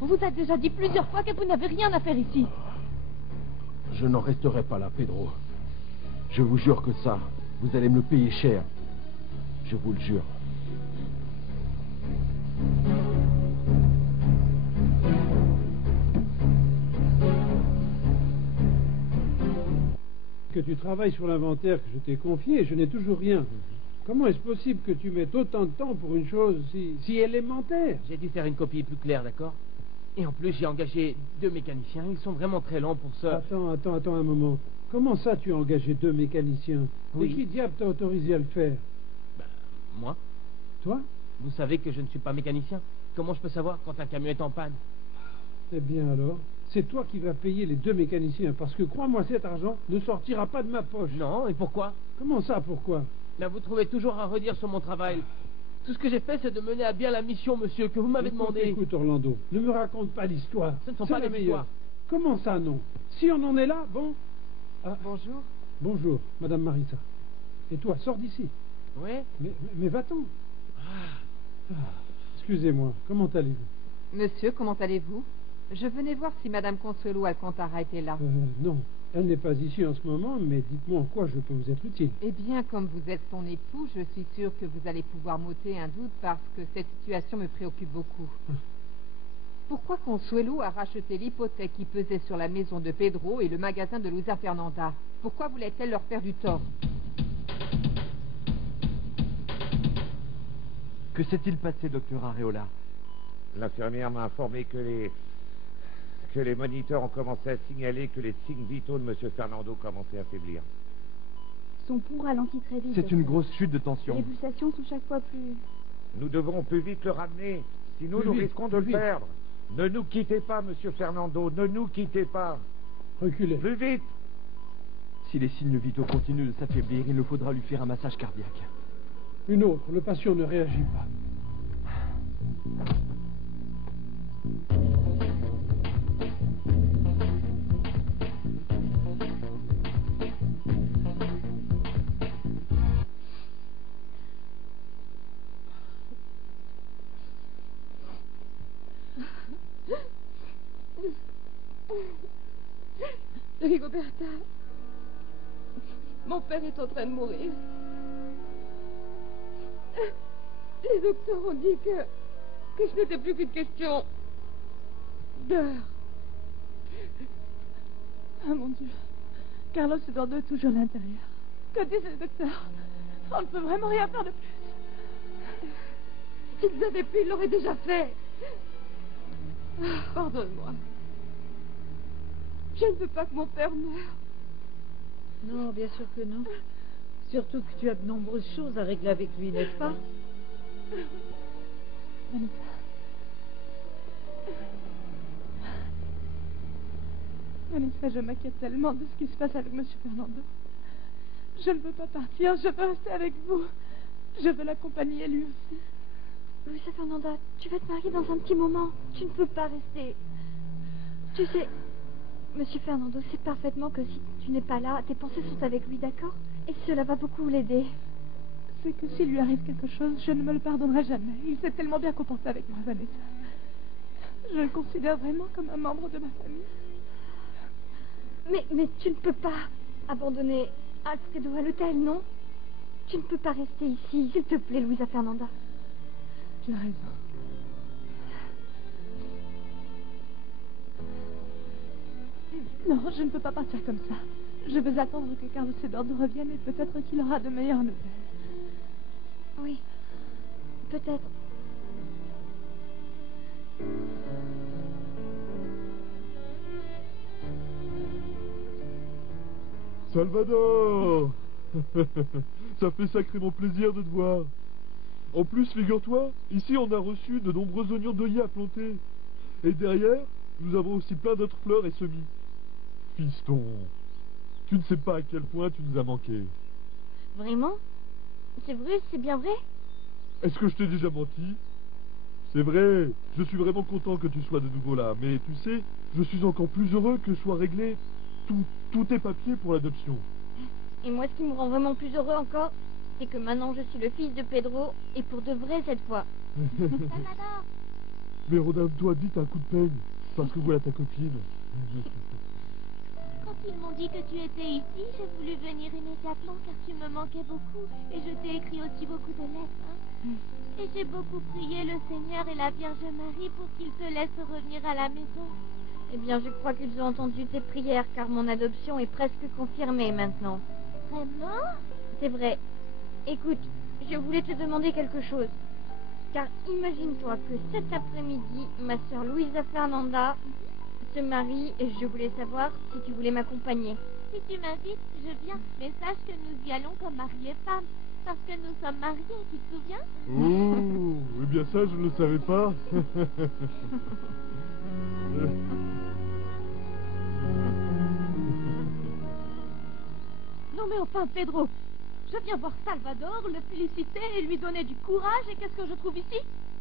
On vous a déjà dit plusieurs fois que vous n'avez rien à faire ici. Je n'en resterai pas là, Pedro. Je vous jure que ça, vous allez me le payer cher. Je vous le jure. Que tu travailles sur l'inventaire que je t'ai confié, je n'ai toujours rien. Comment est-ce possible que tu mettes autant de temps pour une chose si élémentaire? J'ai dû faire une copie plus claire, d'accord? Et en plus, j'ai engagé 2 mécaniciens. Ils sont vraiment très lents pour ça. Attends un moment. Comment ça, tu as engagé 2 mécaniciens? Oui. Et qui diable t'a autorisé à le faire? Moi? Toi? Vous savez que je ne suis pas mécanicien. Comment je peux savoir quand un camion est en panne? Eh bien alors, c'est toi qui vas payer les 2 mécaniciens, parce que crois-moi, cet argent ne sortira pas de ma poche. Non, et pourquoi? Comment ça, pourquoi? Là, vous trouvez toujours à redire sur mon travail. Tout ce que j'ai fait, c'est de mener à bien la mission, monsieur, que vous m'avez demandé. Écoute, Orlando, ne me raconte pas l'histoire. Ce ne sont C'est pas la des meilleure. histoires. Comment ça, non? Si on en est là, bon. Ah, Bonjour. bonjour, Madame Marisa. Et toi, sors d'ici. Oui. Mais va-t'en. Ah, excusez-moi, comment allez-vous? Monsieur, comment allez-vous? Je venais voir si Madame Consuelo Alcantara était là. Non, elle n'est pas ici en ce moment, mais dites-moi en quoi je peux vous être utile. Eh bien, comme vous êtes son époux, je suis sûre que vous allez pouvoir m'ôter un doute parce que cette situation me préoccupe beaucoup. Pourquoi Consuelo a racheté l'hypothèque qui pesait sur la maison de Pedro et le magasin de Luisa Fernanda? Pourquoi voulait-elle leur faire du tort? Que s'est-il passé, docteur Areola? L'infirmière m'a informé que les moniteurs ont commencé à signaler que les signes vitaux de M. Fernando commençaient à faiblir. Son pouls ralentit très vite. C'est une grosse chute de tension. Les pulsations sont chaque fois plus... Nous devons plus vite le ramener, sinon nous risquons de le perdre. Ne nous quittez pas, Monsieur Fernando, ne nous quittez pas. Reculez. Plus vite. Si les signes vitaux continuent de s'affaiblir, il nous faudra lui faire un massage cardiaque. Une autre, le patient ne réagit pas. Rigoberta, mon père est en train de mourir. Les docteurs ont dit que ce n'était plus qu'une question d'heure. Ah mon Dieu. Carlos Eduardo est toujours à l'intérieur. Que disent les docteurs? On ne peut vraiment rien faire de plus. S'ils avaient pu, ils l'auraient déjà fait. Pardonne-moi. Je ne veux pas que mon père meure. Non, bien sûr que non. Surtout que tu as de nombreuses choses à régler avec lui, n'est-ce pas? Vanessa. Vanessa, je m'inquiète tellement de ce qui se passe avec M. Fernando. Je ne veux pas partir, je veux rester avec vous. Je veux l'accompagner lui aussi. Luisa Fernanda, tu vas te marier dans un petit moment. Tu ne peux pas rester. Tu sais, Monsieur Fernando sait parfaitement que si tu n'es pas là, tes pensées sont avec lui, d'accord? Et cela va beaucoup l'aider. C'est que s'il lui arrive quelque chose, je ne me le pardonnerai jamais. Il s'est tellement bien comporté avec moi, Vanessa. Je le considère vraiment comme un membre de ma famille. Mais tu ne peux pas abandonner Alfredo à l'hôtel, non? Tu ne peux pas rester ici, s'il te plaît, Luisa Fernanda. Tu as raison. Non, je ne peux pas partir comme ça. Je veux attendre que Carlos Eduardo revienne et peut-être qu'il aura de meilleures nouvelles. Oui, peut-être. Salvador. Ça fait sacrément plaisir de te voir. En plus, figure-toi, ici on a reçu de nombreux oignons d'œillet à planter. Et derrière, nous avons aussi plein d'autres fleurs et semis. Fiston, tu ne sais pas à quel point tu nous as manqué. Vraiment? C'est vrai, c'est bien vrai? Est-ce que je t'ai déjà menti? C'est vrai, je suis vraiment content que tu sois de nouveau là, mais tu sais, je suis encore plus heureux que soient réglés tous tes papiers pour l'adoption. Et moi, ce qui me rend vraiment plus heureux encore, c'est que maintenant je suis le fils de Pedro, et pour de vrai cette fois. Salvador! Mais redame-toi, dis un coup de peigne, parce que voilà ta copine. Quand ils m'ont dit que tu étais ici, j'ai voulu venir immédiatement car tu me manquais beaucoup et je t'ai écrit aussi beaucoup de lettres. Hein. Et j'ai beaucoup prié le Seigneur et la Vierge Marie pour qu'ils te laissent revenir à la maison. Eh bien, je crois qu'ils ont entendu tes prières car mon adoption est presque confirmée maintenant. Vraiment? C'est vrai. Écoute, je voulais te demander quelque chose. Car imagine-toi que cet après-midi, ma sœur Luisa Fernanda se marie et je voulais savoir si tu voulais m'accompagner. Si tu m'invites, je viens. Mais sache que nous y allons comme mari et femme. Parce que nous sommes mariés, tu te souviens? Oh, eh bien ça, je ne le savais pas. Non mais enfin, Pedro, Je viens voir Salvador, le féliciter et lui donner du courage, et qu'est-ce que je trouve ici?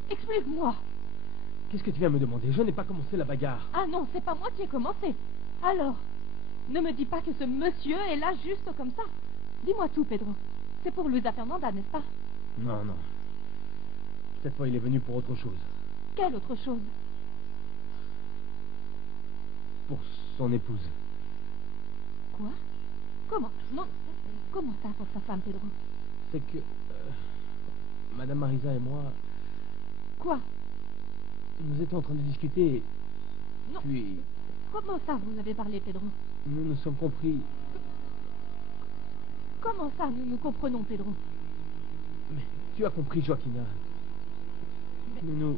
Explique-moi. Qu'est-ce que tu viens me demander? Je n'ai pas commencé la bagarre. Ah non, c'est pas moi qui ai commencé. Alors, ne me dis pas que ce monsieur est là juste comme ça. Dis-moi tout, Pedro. C'est pour Luisa Fernanda, n'est-ce pas? Non, non. Cette fois, il est venu pour autre chose. Quelle autre chose? Pour son épouse. Quoi? Comment? Non. Comment ça pour sa femme, Pedro? C'est que... Madame Marisa et moi... Quoi? Nous étions en train de discuter... Non. Puis... Comment ça, vous avez parlé, Pedro? Nous nous sommes compris... Comment ça, nous nous comprenons, Pedro? Mais tu as compris, Joaquina. Nous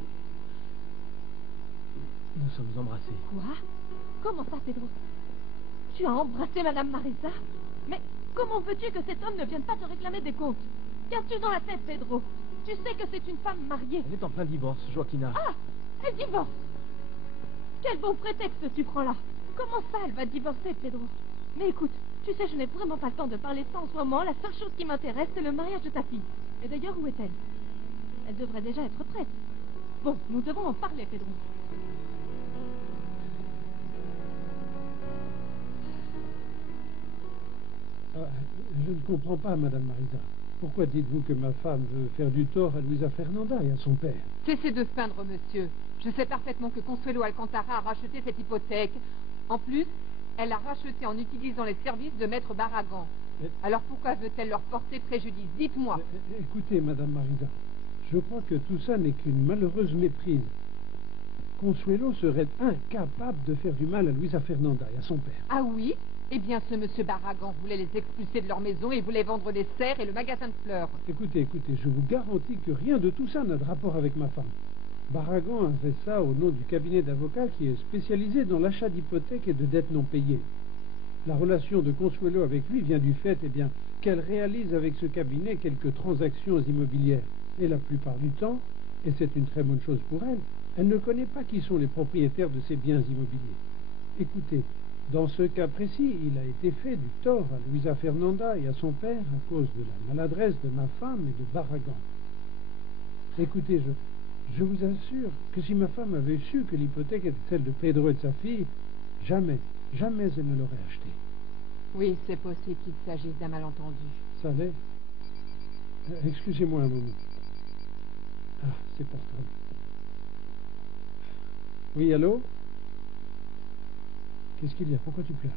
sommes embrassés. Quoi? Comment ça, Pedro? Tu as embrassé Madame Marisa? Mais comment veux-tu que cet homme ne vienne pas te réclamer des comptes? Qu'as-tu dans la tête, Pedro? Tu sais que c'est une femme mariée. Elle est en plein divorce, Joaquina. Ah! Elle divorce! Quel bon prétexte tu prends là? Comment ça, elle va divorcer, Pedro? Mais écoute, tu sais, je n'ai vraiment pas le temps de parler de ça en ce moment. La seule chose qui m'intéresse, c'est le mariage de ta fille. Et d'ailleurs, où est-elle? Elle devrait déjà être prête. Bon, nous devons en parler, Pedro. Je ne comprends pas, Madame Marisa. Pourquoi dites-vous que ma femme veut faire du tort à Luisa Fernanda et à son père? Cessez de feindre, monsieur. Je sais parfaitement que Consuelo Alcantara a racheté cette hypothèque. En plus, elle l'a rachetée en utilisant les services de Maître Barragan. Alors pourquoi veut-elle leur porter préjudice? Dites-moi. Écoutez, Madame Marisa, je crois que tout ça n'est qu'une malheureuse méprise. Consuelo serait incapable de faire du mal à Luisa Fernanda et à son père. Ah oui? Eh bien, ce monsieur Barragan voulait les expulser de leur maison et voulait vendre des serres et le magasin de fleurs. Écoutez, je vous garantis que rien de tout ça n'a de rapport avec ma femme. Barragan a fait ça au nom du cabinet d'avocats qui est spécialisé dans l'achat d'hypothèques et de dettes non payées. La relation de Consuelo avec lui vient du fait, qu'elle réalise avec ce cabinet quelques transactions immobilières. Et la plupart du temps, et c'est une très bonne chose pour elle, elle ne connaît pas qui sont les propriétaires de ces biens immobiliers. Écoutez, dans ce cas précis, il a été fait du tort à Luisa Fernanda et à son père à cause de la maladresse de ma femme et de Barragan. Écoutez, je vous assure que si ma femme avait su que l'hypothèque était celle de Pedro et de sa fille, jamais elle ne l'aurait achetée. Oui, c'est possible qu'il s'agisse d'un malentendu. Ça l'est. Excusez-moi un moment. Ah, c'est portable. Oui, allô? Qu'est-ce qu'il y a? Pourquoi tu pleures?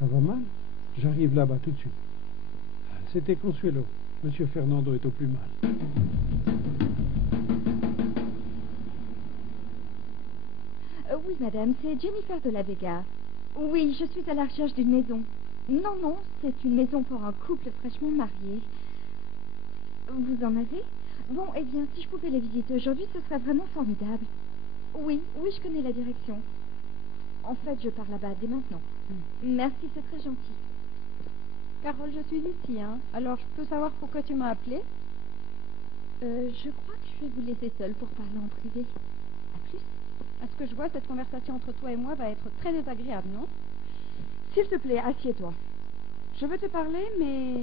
Ça va mal? J'arrive là-bas tout de suite. C'était Consuelo. Monsieur Fernando est au plus mal. Oui, madame, c'est Jennifer de la Vega. Oui, je suis à la recherche d'une maison. Non, c'est une maison pour un couple fraîchement marié. Vous en avez? Bon, eh bien, si je pouvais les visiter aujourd'hui, ce serait vraiment formidable. Oui, je connais la direction. En fait, je pars là-bas dès maintenant. Merci, c'est très gentil. Carole, je suis ici, hein. Alors, je peux savoir pourquoi tu m'as appelée? Je crois que je vais vous laisser seule pour parler en privé. À plus. À ce que je vois, cette conversation entre toi et moi va être très désagréable, non? S'il te plaît, assieds-toi. Je veux te parler, mais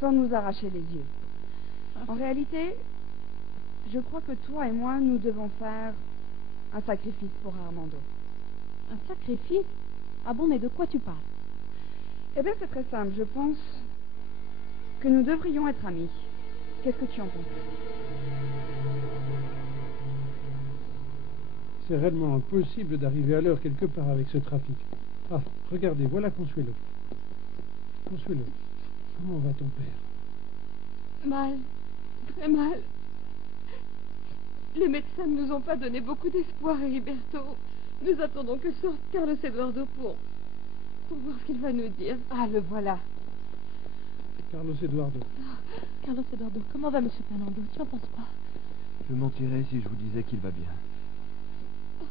sans nous arracher les yeux. En réalité, je crois que toi et moi, nous devons faire un sacrifice pour Armando. Un sacrifice? Ah bon, mais de quoi tu parles? Eh bien, c'est très simple. Je pense que nous devrions être amis. Qu'est-ce que tu en penses? C'est réellement impossible d'arriver à l'heure quelque part avec ce trafic. Ah, regardez, voilà Consuelo. Consuelo, comment va ton père? Mal, très mal. Les médecins ne nous ont pas donné beaucoup d'espoir, Heriberto. Nous attendons que sorte Carlos Eduardo pour voir ce qu'il va nous dire. Ah, le voilà. Carlos Eduardo. Carlos Eduardo, comment va Monsieur Fernando? Tu en penses quoi? Je mentirais si je vous disais qu'il va bien.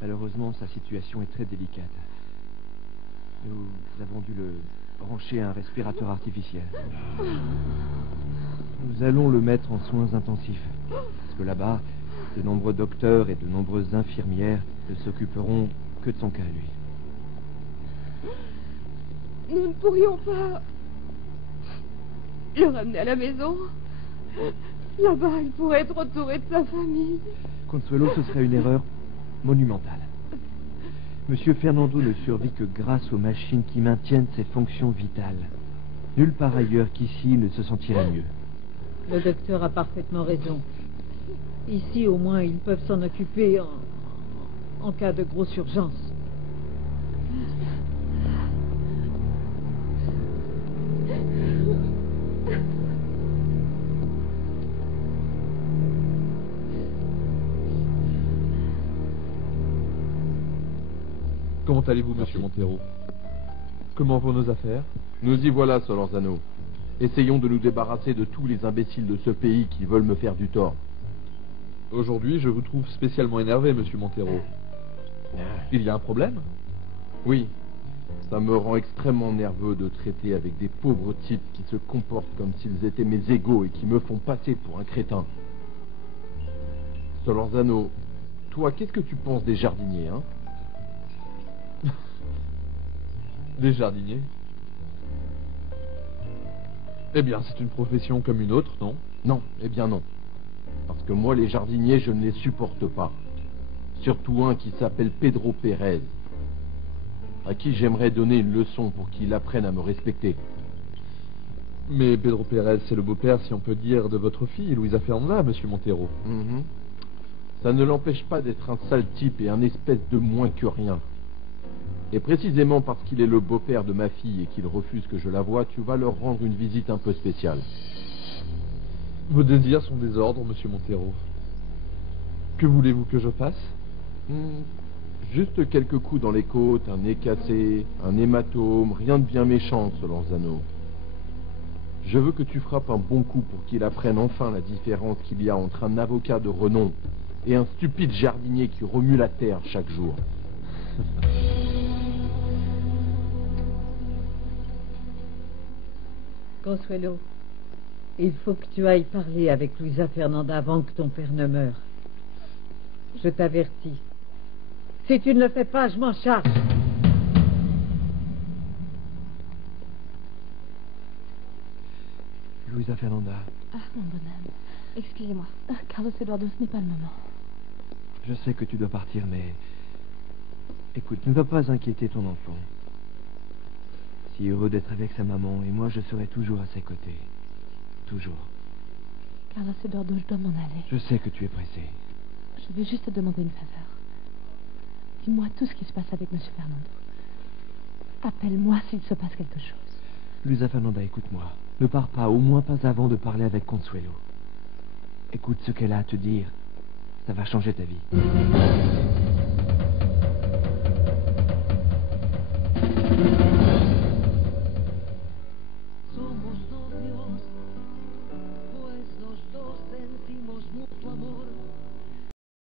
Malheureusement, sa situation est très délicate. Nous avons dû le brancher à un respirateur artificiel. Nous allons le mettre en soins intensifs. Parce que là-bas, de nombreux docteurs et de nombreuses infirmières ne s'occuperont que de son cas, lui. Nous ne pourrions pas le ramener à la maison. Là-bas, il pourrait être entouré de sa famille. Consuelo, ce serait une erreur monumentale. Monsieur Fernando ne survit que grâce aux machines qui maintiennent ses fonctions vitales. Nulle part ailleurs qu'ici il ne se sentirait mieux. Le docteur a parfaitement raison. Ici, au moins, ils peuvent s'en occuper en cas de grosse urgence. Comment allez-vous, monsieur Montero? Comment vont nos affaires? Nous y voilà, Solorzano. Essayons de nous débarrasser de tous les imbéciles de ce pays qui veulent me faire du tort. Aujourd'hui, je vous trouve spécialement énervé, monsieur Montero. Il y a un problème? Oui. Ça me rend extrêmement nerveux de traiter avec des pauvres types qui se comportent comme s'ils étaient mes égaux et qui me font passer pour un crétin. Solorzano, toi, qu'est-ce que tu penses des jardiniers, hein? Des jardiniers? Eh bien, c'est une profession comme une autre, non? Non, eh bien non. Parce que moi, les jardiniers, je ne les supporte pas. Surtout un qui s'appelle Pedro Pérez, à qui j'aimerais donner une leçon pour qu'il apprenne à me respecter. Mais Pedro Pérez, c'est le beau-père, si on peut dire, de votre fille, Luisa Fernanda, monsieur Montero. Ça ne l'empêche pas d'être un sale type et un espèce de moins que rien. Et précisément parce qu'il est le beau-père de ma fille et qu'il refuse que je la voie, tu vas leur rendre une visite un peu spéciale. Vos désirs sont des ordres, monsieur Montero. Que voulez-vous que je fasse? Juste quelques coups dans les côtes, un nez cassé, un hématome, rien de bien méchant, Solorzano. Je veux que tu frappes un bon coup pour qu'il apprenne enfin la différence qu'il y a entre un avocat de renom et un stupide jardinier qui remue la terre chaque jour. Consuelo, il faut que tu ailles parler avec Luisa Fernanda avant que ton père ne meure. Je t'avertis. Si tu ne le fais pas, je m'en charge. Luisa Fernanda. Ah, mon bonhomme. Excusez-moi. Carlos Eduardo, ce n'est pas le moment. Je sais que tu dois partir, mais... Écoute, ne va pas inquiéter ton enfant. Si heureux d'être avec sa maman, et moi je serai toujours à ses côtés. Toujours. Carlos Eduardo, je dois m'en aller. Je sais que tu es pressé. Je vais juste te demander une faveur. Dis-moi tout ce qui se passe avec M. Fernando. Appelle-moi s'il se passe quelque chose. Luisa Fernanda, écoute-moi. Ne pars pas, au moins pas avant de parler avec Consuelo. Écoute ce qu'elle a à te dire. Ça va changer ta vie.